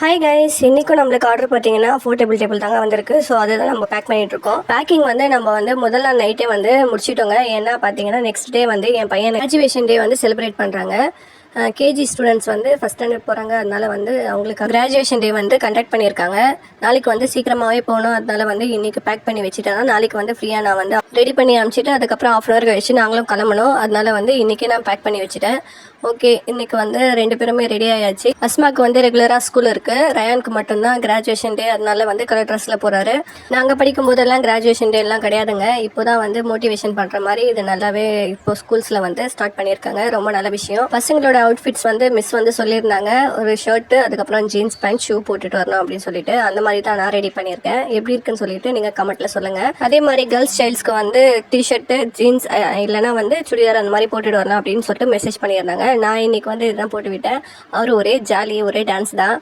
Hi guys, இன்றைக்கும் நம்மளுக்கு order பார்த்தீங்கன்னா போர்ட்டபிள் டேபிள் தாங்க வந்திருக்கு. ஸோ அதை தான் நம்ம பேக் பண்ணிகிட்ருக்கோம். பேக்கிங் வந்து நம்ம வந்து முதல் நாள் நைட்டே வந்து முடிச்சிட்டோங்க. ஏன்னா பார்த்தீங்கன்னா நெக்ஸ்ட் டே வந்து என் பையன் கிராஜுவேஷன் டே வந்து செலிப்ரேட் பண்ணுறாங்க. கேஜி ஸ்டூடெண்ட்ஸ் வந்து ஃபஸ்ட் ஸ்டாண்டர்ட் போகிறாங்க. அதனால வந்து அவங்களுக்கு கிராஜுவேஷன் டே வந்து கண்டக்ட் பண்ணியிருக்காங்க. நாளைக்கு வந்து சீக்கிரமாகவே போகணும். அதனால வந்து இன்றைக்கி பேக் பண்ணி வச்சுட்டேன்னா நாளைக்கு வந்து ஃப்ரீயாக நான் வந்து ரெடி பண்ணி அனுப்பிச்சிட்டு அதுக்கப்புறம் ½ hour கழிச்சு நாங்களும் கிளம்பணும். அதனால வந்து இன்றைக்கி நான் பேக் பண்ணி வச்சுட்டேன். ஓகே, இன்றைக்கி வந்து 2 பேருமே ரெடி ஆயாச்சு. அஸ்மாவுக்கு வந்து ரெகுலராக ஸ்கூல் இருக்குது. ரயானுக்கு மட்டும்தான் கிராஜுவேஷன் டே. அதனால வந்து கலர் ட்ரெஸ்ஸில் போகிறாரு. நாங்கள் படிக்கும் போதெல்லாம் கிராஜுவேஷன் டே எல்லாம் கிடையாதுங்க. இப்போ தான் வந்து மோட்டிவேஷன் பண்ணுற மாதிரி இது நல்லாவே இப்போ ஸ்கூல்ஸில் வந்து ஸ்டார்ட் பண்ணியிருக்காங்க. ரொம்ப நல்ல விஷயம். பசங்களோட அவுட்ஃபிட்ஸ் வந்து மிஸ் வந்து சொல்லியிருந்தாங்க, ஒரு ஷர்ட்டு அதுக்கப்புறம் ஜீன்ஸ் பேண்ட் ஷூ போட்டுட்டு வரணும் அப்படின்னு சொல்லிட்டு. அந்த மாதிரி தான் நான் ரெடி பண்ணியிருக்கேன். எப்படி இருக்குன்னு சொல்லிட்டு நீங்கள் கமெண்ட்டில் சொல்லுங்கள். அதே மாதிரி கேர்ள்ஸ் சைல்ட்ஸ்க்கு வந்து டிஷர்ட்டு ஜீன்ஸ் இல்லைனா வந்து சுடிதார் அந்த மாதிரி போட்டுட்டு வரலாம் அப்படின்னு சொல்லிட்டு மெசேஜ் பண்ணியிருந்தாங்க. நான் இன்னைக்கு வந்து இதுதான் போட்டு விட்டேன். அவர் ஒரே ஜாலி, ஒரே டான்ஸ் தான்.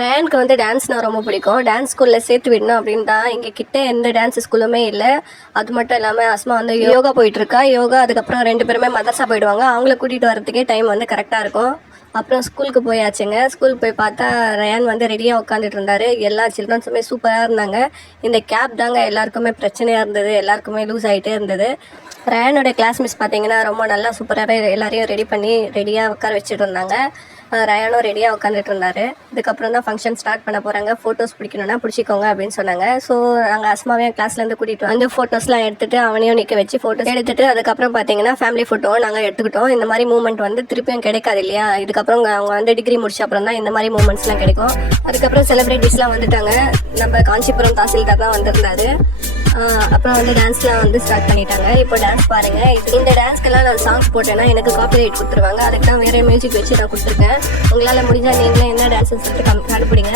ரயானுக்கு வந்து டான்ஸ்னால் ரொம்ப பிடிக்கும். டான்ஸ் ஸ்கூலில் சேர்த்து விடணும் அப்படின்னு தான் இங்கே கிட்ட எந்த டான்ஸ் ஸ்கூலுமே இல்லை. அது மட்டும் இல்லாமல் அஸ்மா வந்து யோகா போயிட்டுருக்கா. யோகா அதுக்கப்புறம் 2 பேருமே மதர்ஸா போயிடுவாங்க. அவங்கள கூட்டிகிட்டு வரதுக்கே டைம் வந்து கரெக்டாக இருக்கும். அப்புறம் ஸ்கூலுக்கு போயாச்சுங்க. ஸ்கூலுக்கு போய் பார்த்தா ரயான் வந்து ரெடியாக உட்காந்துட்டு இருந்தார். எல்லா சில்ட்ரன்ஸுமே சூப்பராக இருந்தாங்க. இந்த கேப் தாங்க எல்லாருக்குமே பிரச்சனையாக இருந்தது. எல்லாருக்குமே லூஸ் ஆகிட்டே இருந்தது. ரயானோட கிளாஸ் மிஸ் பார்த்தீங்கன்னா ரொம்ப நல்லா சூப்பராகவே எல்லாரையும் ரெடி பண்ணி ரெடியாக உட்கார வச்சுட்டு இருந்தாங்க. ரயானும் ரெடியாக உட்காந்துட்டு இருந்தார். இதுக்கப்புறம் தான் ஃபங்க்ஷன் ஸ்டார்ட் பண்ண போகிறாங்க. ஃபோட்டோஸ் பிடிக்கணுன்னா பிடிச்சிக்கோங்க அப்படின்னு சொன்னாங்க. ஸோ நாங்கள் அஸ்மாவையும் கிளாஸ்லேருந்து கூட்டிகிட்டு வந்து ஃபோட்டோஸ்லாம் எடுத்துகிட்டு அவனையும் நிற்க வச்சு ஃபோட்டோஸ் எடுத்துகிட்டு அதுக்கப்புறம் பார்த்தீங்கன்னா ஃபேமிலி ஃபோட்டோவும் நாங்கள் எடுத்துக்கிட்டோம். இந்த மாதிரி மூமெண்ட் வந்து திருப்பியும் கிடைக்காது இல்லையா. இதுக்கப்புறம் அவங்க வந்து டிகிரி முடிச்ச அப்புறம் தான் இந்த மாதிரி மூமெண்ட்ஸ்லாம் கிடைக்கும். அதுக்கப்புறம் செலிப்ரிட்டிஸ்லாம் வந்துட்டாங்க. நம்ம காஞ்சிபுரம் தாசில்தார் தான் வந்திருந்தாரு. அப்புறம் வந்து டான்ஸ்லாம் வந்து ஸ்டார்ட் பண்ணிட்டாங்க. இப்போ டான்ஸ் பாருங்கள். இந்த டான்ஸ்க்கெல்லாம் நான் சாங்ஸ் போட்டேன்னா எனக்கு காப்பிரைட் கொடுத்துருவாங்க. அதுக்கு தான் வேறு மியூசிக் வச்சு நான் கொடுத்துருக்கேன். உங்களால் முடிஞ்சால் நீங்களே என்ன டான்ஸ்ன்னு சொல்லிட்டு கண்டுபிடிங்க.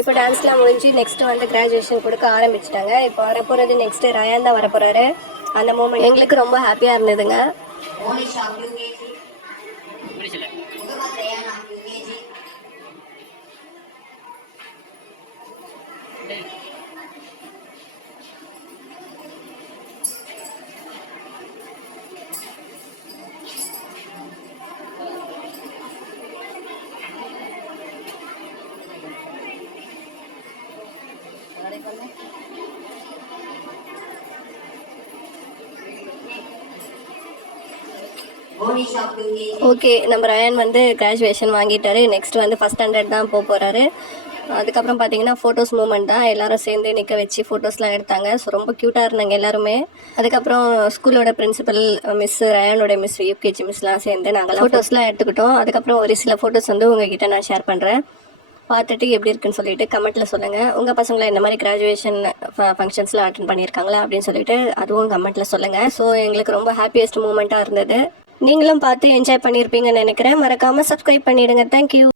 இப்போ டான்ஸ்லாம் முடிஞ்சு நெக்ஸ்ட்டு வந்து கிராஜுவேஷன் கொடுக்க ஆரம்பிச்சிட்டாங்க. இப்போ வரப்போகிறது நெக்ஸ்ட்டு ரயான் தான் வரப்போகிறாரு. அந்த மூமெண்ட் எங்களுக்கு ரொம்ப ஹாப்பியாக இருந்ததுங்க. ஓகே, நம்ம ரயான் வந்து கிராஜுவேஷன் வாங்கிட்டாரு. நெக்ஸ்ட் வந்து ஃபஸ்ட் ஸ்டாண்டர்ட் தான் போகிறாரு. அதுக்கப்புறம் பார்த்தீங்கன்னா ஃபோட்டோஸ் மூமெண்ட் தான். எல்லாரும் சேர்ந்து நிற்க வச்சு ஃபோட்டோஸ்லாம் எடுத்தாங்க. ஸோ ரொம்ப க்யூட்டாக இருந்தாங்க எல்லாருமே. அதுக்கப்புறம் ஸ்கூலோட பிரின்சிபல் மிஸ், ரயானோட மிஸ், யூகேஜி மிஸ்லாம் சேர்ந்து நாங்கள் ஃபோட்டோஸ்லாம் எடுத்துக்கிட்டோம். அதுக்கப்புறம் ஒரு சில ஃபோட்டோஸ் வந்து உங்ககிட்ட நான் ஷேர் பண்ணுறேன். பார்த்துட்டு எப்படி இருக்குன்னு சொல்லிட்டு கமெண்ட்டில் சொல்லுங்கள். உங்கள் பசங்களை இந்த மாதிரி கிராஜுவேஷன் ஃபங்க்ஷன்ஸ்லாம் அட்டன் பண்ணியிருக்காங்களா அப்படின்னு சொல்லிட்டு அதுவும் கமெண்ட்டில் சொல்லுங்கள். ஸோ எங்களுக்கு ரொம்ப ஹாப்பியஸ்ட் மூமெண்ட்டாக இருந்தது. நீங்களும் பார்த்து என்ஜாய் பண்ணியிருப்பீங்கன்னு நினைக்கிறேன். மறக்காமல் சப்ஸ்கிரைப் பண்ணிவிடுங்க. தேங்க்யூ.